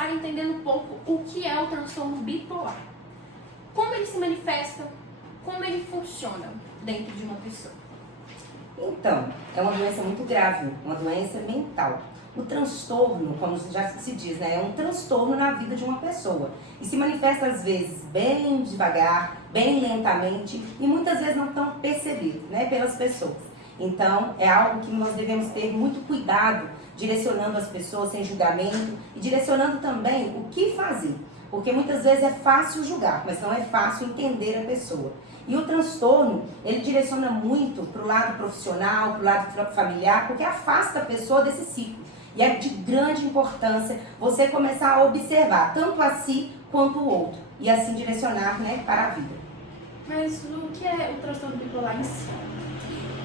começar entendendo um pouco o que é o transtorno bipolar. Como ele se manifesta, como ele funciona dentro de uma pessoa. Então, é uma doença muito grave, uma doença mental. O transtorno, como já se diz, né, é um transtorno na vida de uma pessoa. E se manifesta às vezes bem devagar, bem lentamente e muitas vezes não tão percebido, né, pelas pessoas. Então, é algo que nós devemos ter muito cuidado, direcionando as pessoas sem julgamento e direcionando também o que fazer. Porque muitas vezes é fácil julgar, mas não é fácil entender a pessoa. E o transtorno, ele direciona muito para o lado profissional, para o lado familiar, porque afasta a pessoa desse ciclo. E é de grande importância você começar a observar tanto a si quanto o outro. E assim direcionar, né, para a vida. Mas o que é o transtorno bipolar em si?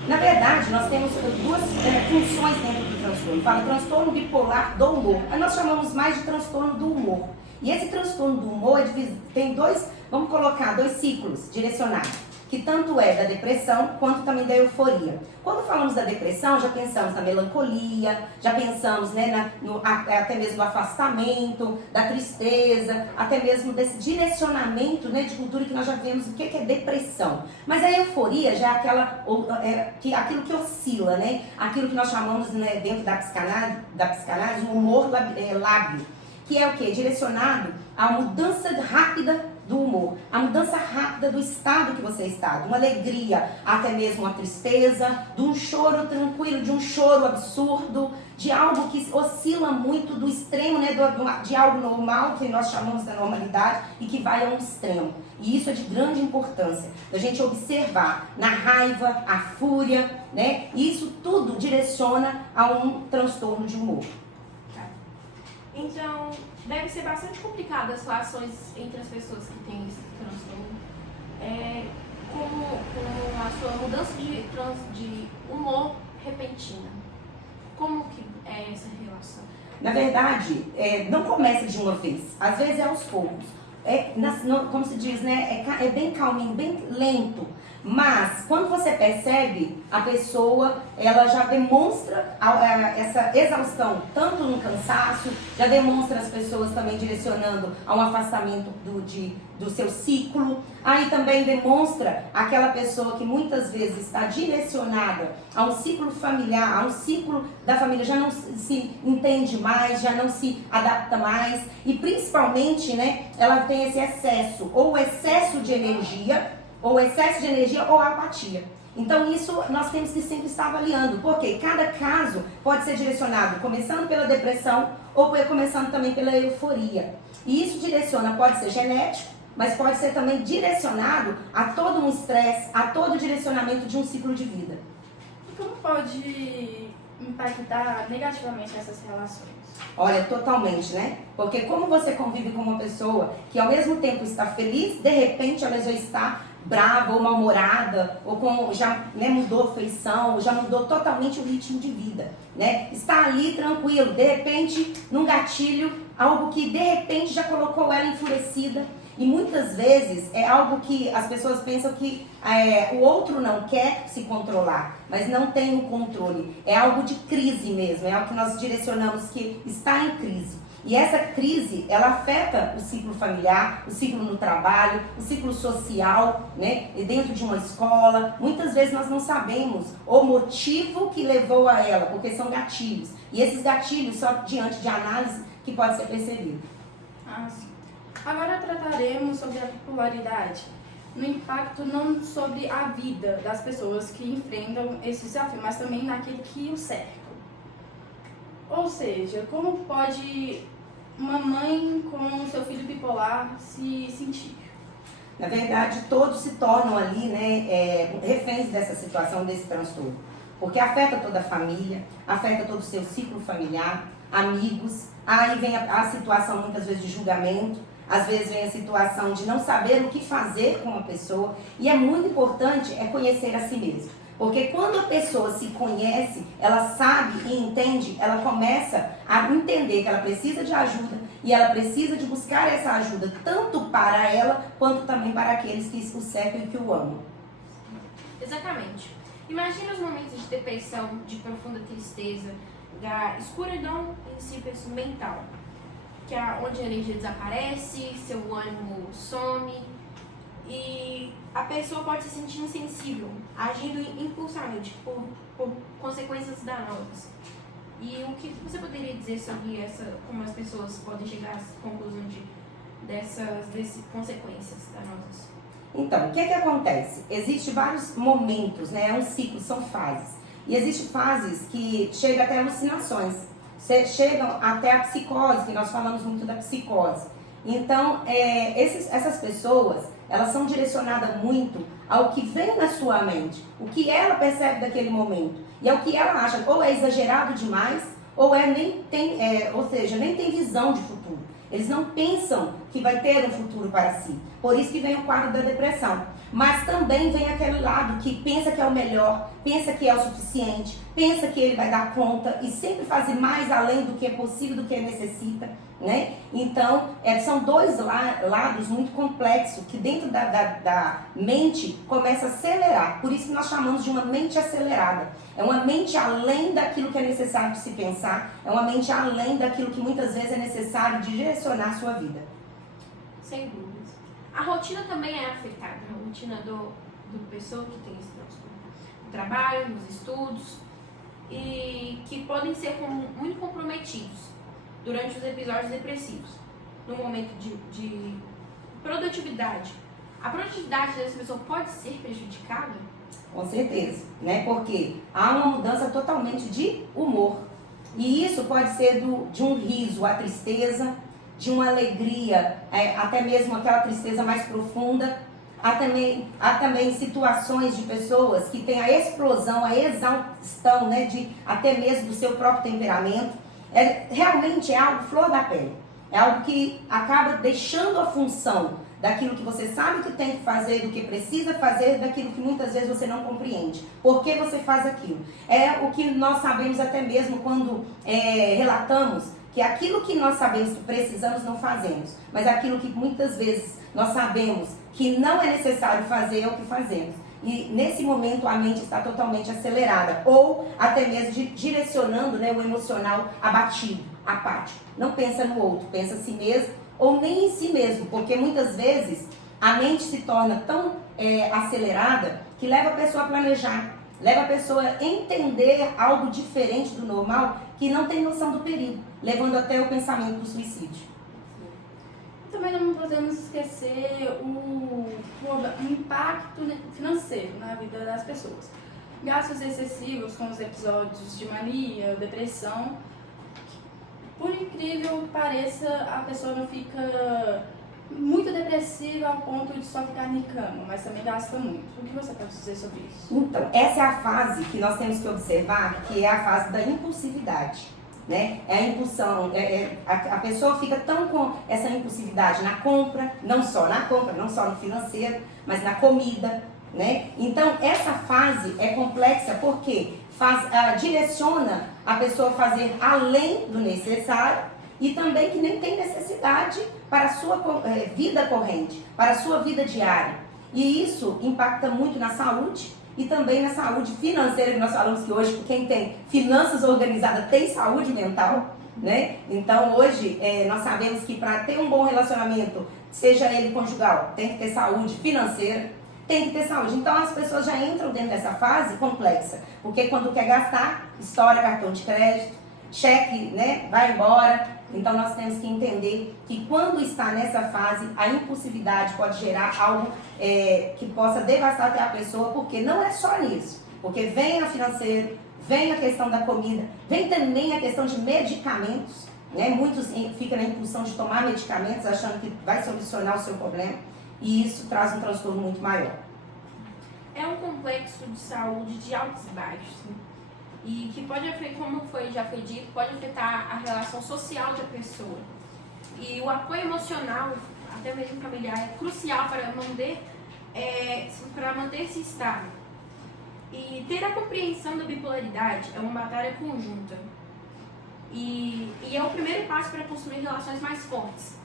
Na verdade, nós temos duas funções dentro do transtorno. Fala transtorno bipolar do humor. Aí nós chamamos mais de transtorno do humor. E esse transtorno do humor tem dois, vamos colocar, dois ciclos direcionados, que tanto é da depressão quanto também da euforia. Quando falamos da depressão, já pensamos na melancolia, já pensamos, né, até mesmo no afastamento, da tristeza, até mesmo desse direcionamento, né, de cultura que nós já vemos o que é depressão. Mas a euforia já é aquilo que oscila, né, aquilo que nós chamamos, né, dentro da psicanálise, o humor lábio, que é o quê? Direcionado à mudança rápida do humor, a mudança rápida do estado que você está, de uma alegria, até mesmo uma tristeza, de um choro tranquilo, de um choro absurdo, de algo que oscila muito do extremo, né, de algo normal, que nós chamamos da normalidade, e que vai a um extremo. E isso é de grande importância, da gente observar na raiva, a fúria, né, e isso tudo direciona a um transtorno de humor. Então, deve ser bastante complicado as relações entre as pessoas que têm esse transtorno. Como a sua mudança de humor repentina. Como que é essa relação? Na verdade, não começa de uma vez. Às vezes é aos poucos. Como se diz, né? É bem calminho, bem lento. Mas, quando você percebe, a pessoa, ela já demonstra essa exaustão, tanto no cansaço, já demonstra as pessoas também direcionando a um afastamento do seu ciclo. Aí também demonstra aquela pessoa que muitas vezes está direcionada a um ciclo familiar, a um ciclo da família, já não se entende mais, já não se adapta mais. E principalmente, né, ela tem esse excesso, ou excesso de energia, ou apatia. Então isso nós temos que sempre estar avaliando, porque cada caso pode ser direcionado começando pela depressão ou começando também pela euforia. E isso pode ser genético, mas pode ser também direcionado a todo um estresse, a todo o direcionamento de um ciclo de vida. E como pode impactar negativamente essas relações? Olha, totalmente, né? Porque como você convive com uma pessoa que ao mesmo tempo está feliz, de repente ela já está brava ou mal-humorada, ou já, né, mudou a feição, já mudou totalmente o ritmo de vida, né? Está ali tranquilo, de repente, num gatilho, algo que de repente já colocou ela enfurecida. E muitas vezes é algo que as pessoas pensam que o outro não quer se controlar, mas não tem o controle. É algo de crise mesmo, é algo que nós direcionamos que está em crise. E essa crise, ela afeta o ciclo familiar, o ciclo no trabalho, o ciclo social, né? E dentro de uma escola. Muitas vezes nós não sabemos o motivo que levou a ela, porque são gatilhos. E esses gatilhos, só diante de análise, que pode ser percebido. Ah, sim. Agora trataremos sobre a bipolaridade, no impacto não sobre a vida das pessoas que enfrentam esse desafio, mas também naquele que o cerca. Ou seja, como pode uma mãe com seu filho bipolar se sentir? Na verdade, todos se tornam ali, né, reféns dessa situação, desse transtorno. Porque afeta toda a família, afeta todo o seu ciclo familiar, amigos. Aí vem a situação muitas vezes de julgamento, às vezes vem a situação de não saber o que fazer com a pessoa. E é muito importante conhecer a si mesmo. Porque quando a pessoa se conhece, ela sabe e entende, ela começa a entender que ela precisa de ajuda e ela precisa de buscar essa ajuda tanto para ela quanto também para aqueles que o cercam e que o amam. Exatamente. Imagina os momentos de depressão, de profunda tristeza, da escuridão em si mental. onde a energia desaparece, seu ânimo some e a pessoa pode se sentir insensível, agindo impulsivamente por consequências danosas. E o que você poderia dizer sobre como as pessoas podem chegar à conclusão dessas consequências danosas? Então, o que acontece? Existem vários momentos, né? É um ciclo, são fases. E existem fases que chegam até alucinações, chegam até a psicose, que nós falamos muito da psicose. Então, essas pessoas, elas são direcionadas muito ao que vem na sua mente, o que ela percebe daquele momento. E é o que ela acha, ou é exagerado demais, ou nem tem visão de futuro. Eles não pensam que vai ter um futuro para si. Por isso que vem o quadro da depressão. Mas também vem aquele lado que pensa que é o melhor, pensa que é o suficiente, pensa que ele vai dar conta e sempre faz mais além do que é possível, do que ele necessita, né? Então, são dois lados muito complexos que dentro da mente começa a acelerar. Por isso que nós chamamos de uma mente acelerada. É uma mente além daquilo que é necessário de se pensar, é uma mente além daquilo que muitas vezes é necessário de direcionar a sua vida. Sem dúvidas. A rotina também é afetada, a rotina do pessoa que tem esse transtorno. No trabalho, nos estudos, e que podem ser muito comprometidos durante os episódios depressivos, no momento de produtividade. A produtividade dessa pessoa pode ser prejudicada? Com certeza, né? Porque há uma mudança totalmente de humor. E isso pode ser de um riso à tristeza, de uma alegria, até mesmo aquela tristeza mais profunda. Há também situações de pessoas que têm a explosão, a exaustão, né, até mesmo do seu próprio temperamento. Realmente é algo flor da pele. É algo que acaba deixando a função daquilo que você sabe que tem que fazer, do que precisa fazer, daquilo que muitas vezes você não compreende. Por que você faz aquilo? É o que nós sabemos até mesmo quando relatamos que aquilo que nós sabemos que precisamos não fazemos, mas aquilo que muitas vezes nós sabemos que não é necessário fazer é o que fazemos. E nesse momento a mente está totalmente acelerada, ou até mesmo direcionando, né, o emocional abatido, apático. Não pensa no outro, pensa em si mesmo, ou nem em si mesmo, porque muitas vezes a mente se torna tão acelerada que leva a pessoa a planejar, leva a pessoa a entender algo diferente do normal, que não tem noção do perigo, levando até o pensamento do suicídio. Também não podemos esquecer o impacto financeiro na vida das pessoas. Gastos excessivos com os episódios de mania, depressão. Por incrível que pareça, a pessoa não fica muito depressiva ao ponto de só ficar em cama, mas também gasta muito. O que você pode dizer sobre isso? Então, essa é a fase que nós temos que observar, que é a fase da impulsividade, né? É a impulsão, a pessoa fica tão com essa impulsividade na compra, não só na compra, não só no financeiro, mas na comida, né? Então, essa fase é complexa porque direciona a pessoa a fazer além do necessário e também que nem tem necessidade para a sua vida corrente, para a sua vida diária. E isso impacta muito na saúde e também na saúde financeira, que nós falamos que hoje quem tem finanças organizadas tem saúde mental, né? Então hoje nós sabemos que para ter um bom relacionamento, seja ele conjugal, tem que ter saúde financeira, tem que ter saúde. Então as pessoas já entram dentro dessa fase complexa, porque quando quer gastar, estoura cartão de crédito, cheque, né, vai embora. Então nós temos que entender que quando está nessa fase, a impulsividade pode gerar algo que possa devastar até a pessoa, porque não é só nisso. Porque vem a financeira, vem a questão da comida, vem também a questão de medicamentos, né? Muitos ficam na impulsão de tomar medicamentos achando que vai solucionar o seu problema, e isso traz um transtorno muito maior. É um complexo de saúde de altos e baixos, né? E que pode afetar, como já foi dito, pode afetar a relação social da pessoa. E o apoio emocional, até mesmo familiar, é crucial para manter-se estável. E ter a compreensão da bipolaridade é uma batalha conjunta. E é o primeiro passo para construir relações mais fortes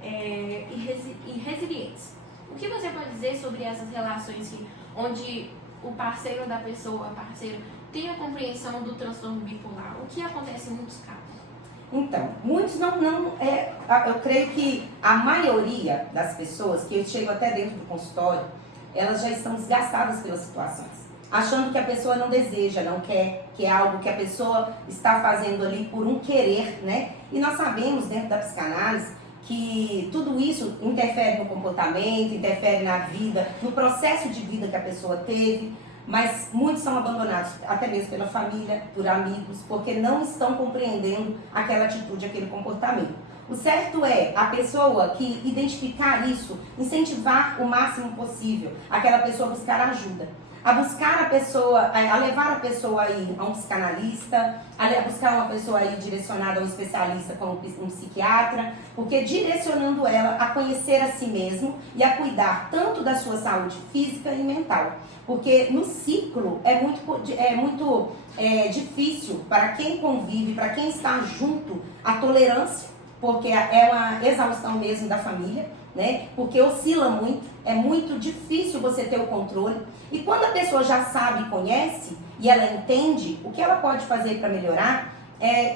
e resilientes. O que você pode dizer sobre essas relações onde o parceiro da pessoa, a parceira, tem a compreensão do transtorno bipolar? O que acontece em muitos casos? Então, muitos eu creio que a maioria das pessoas que eu chego até dentro do consultório, elas já estão desgastadas pelas situações, achando que a pessoa não deseja, não quer, que é algo que a pessoa está fazendo ali por um querer, né? E nós sabemos dentro da psicanálise que tudo isso interfere no comportamento, interfere na vida, no processo de vida que a pessoa teve, mas muitos são abandonados até mesmo pela família, por amigos, porque não estão compreendendo aquela atitude, aquele comportamento. O certo é a pessoa que identificar isso, incentivar o máximo possível aquela pessoa a buscar ajuda. A buscar a pessoa, a levar a pessoa aí a um psicanalista, a buscar uma pessoa aí direcionada a um especialista como um psiquiatra, porque direcionando ela a conhecer a si mesmo e a cuidar tanto da sua saúde física e mental. Porque no ciclo é muito difícil para quem convive, para quem está junto, a tolerância, porque é uma exaustão mesmo da família, né? Porque oscila muito, é muito difícil você ter o controle. E quando a pessoa já sabe e conhece, e ela entende o que ela pode fazer para melhorar,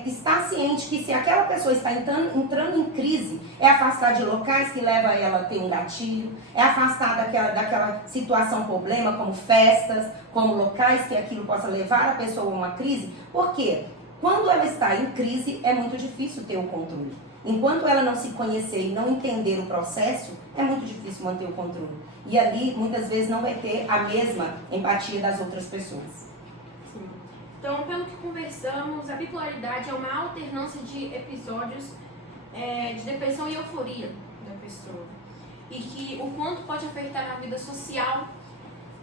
está ciente que se aquela pessoa está entrando em crise, é afastar de locais que levam ela a ter um gatilho, é afastar daquela situação problema, como festas, como locais que aquilo possa levar a pessoa a uma crise. Por quê? Quando ela está em crise, é muito difícil ter o controle. Enquanto ela não se conhecer e não entender o processo, é muito difícil manter o controle. E ali, muitas vezes, não vai ter a mesma empatia das outras pessoas. Sim. Então, pelo que conversamos, a bipolaridade é uma alternância de episódios de depressão e euforia da pessoa. E que o quanto pode afetar na vida social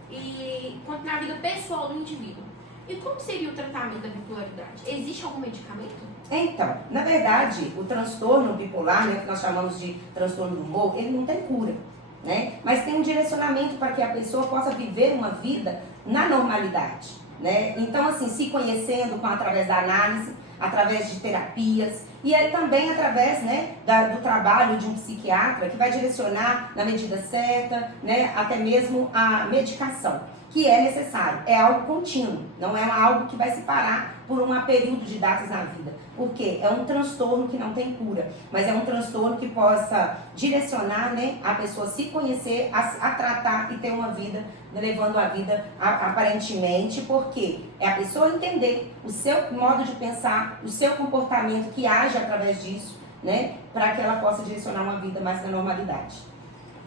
e quanto na vida pessoal do indivíduo. E como seria o tratamento da bipolaridade? Existe algum medicamento? Então, na verdade, o transtorno bipolar, né, que nós chamamos de transtorno do humor, ele não tem cura, né? Mas tem um direcionamento para que a pessoa possa viver uma vida na normalidade, né? Então, assim, se conhecendo através da análise, através de terapias e também através, né, do trabalho de um psiquiatra que vai direcionar na medida certa, né, até mesmo a medicação, que é necessário, é algo contínuo, não é algo que vai se parar por um período de datas na vida, porque é um transtorno que não tem cura, mas é um transtorno que possa direcionar, né, a pessoa se conhecer, a tratar e ter uma vida, levando a vida aparentemente, porque é a pessoa entender o seu modo de pensar, o seu comportamento que age através disso, né, para que ela possa direcionar uma vida mais na normalidade.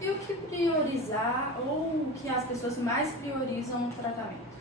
E o que priorizar ou o que as pessoas mais priorizam no tratamento?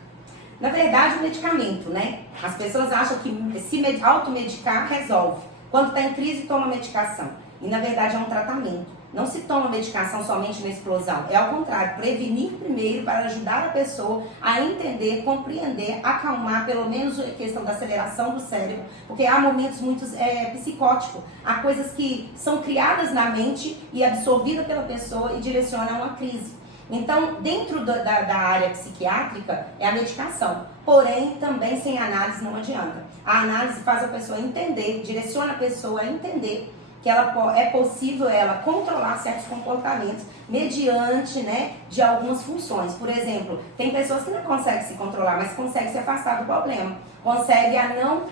Na verdade, o medicamento, né? As pessoas acham que se automedicar resolve. Quando está em crise, toma medicação. E na verdade é um tratamento. Não se toma medicação somente na explosão. É ao contrário, prevenir primeiro para ajudar a pessoa a entender, compreender, acalmar pelo menos a questão da aceleração do cérebro. Porque há momentos muito psicóticos. Há coisas que são criadas na mente e absorvidas pela pessoa e direcionam a uma crise. Então, dentro da área psiquiátrica, é a medicação. Porém, também sem análise não adianta. A análise faz a pessoa entender, direciona a pessoa a entender que é possível ela controlar certos comportamentos mediante, né, de algumas funções. Por exemplo, tem pessoas que não conseguem se controlar, mas conseguem se afastar do problema. Conseguem não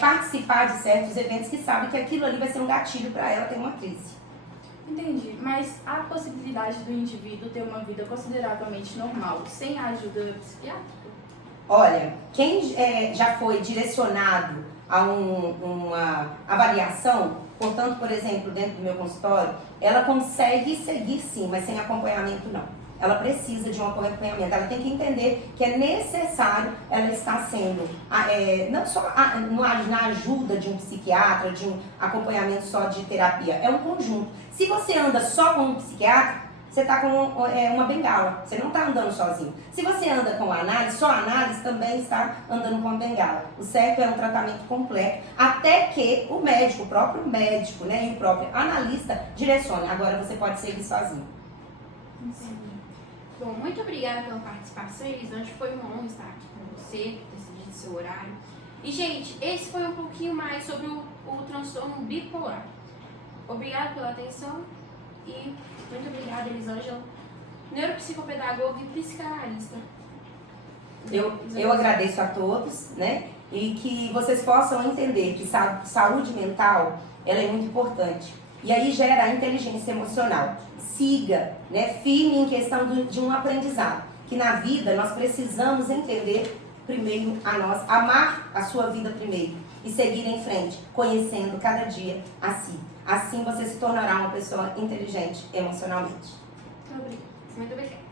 participar de certos eventos que sabem que aquilo ali vai ser um gatilho para ela ter uma crise. Entendi, mas há a possibilidade do indivíduo ter uma vida consideravelmente normal, sem a ajuda psiquiátrica? Olha, quem já foi direcionado a uma avaliação, portanto, por exemplo, dentro do meu consultório, ela consegue seguir sim, mas sem acompanhamento não. Ela precisa de um acompanhamento, ela tem que entender que é necessário ela estar sendo, não só na ajuda de um psiquiatra, de um acompanhamento só de terapia, é um conjunto. Se você anda só com um psiquiatra, você está com uma bengala, você não está andando sozinho. Se você anda com análise, só análise também está andando com a bengala. O certo é um tratamento completo, até que o médico, o próprio médico, né, e o próprio analista direcione. Agora você pode seguir sozinho. Sim. Bom, muito obrigada pela participação, Elisângela. Foi uma honra estar aqui com você, decidir seu horário. E, gente, esse foi um pouquinho mais sobre o transtorno bipolar. Obrigada pela atenção e muito obrigada, Elisângela, neuropsicopedagoga e psicanalista. Eu agradeço a todos, né? e que vocês possam entender que saúde mental, ela é muito importante. E aí gera a inteligência emocional. Siga, né, firme em questão de um aprendizado. Que na vida nós precisamos entender primeiro a nós, amar a sua vida primeiro e seguir em frente, conhecendo cada dia a si. Assim você se tornará uma pessoa inteligente emocionalmente. Muito obrigada.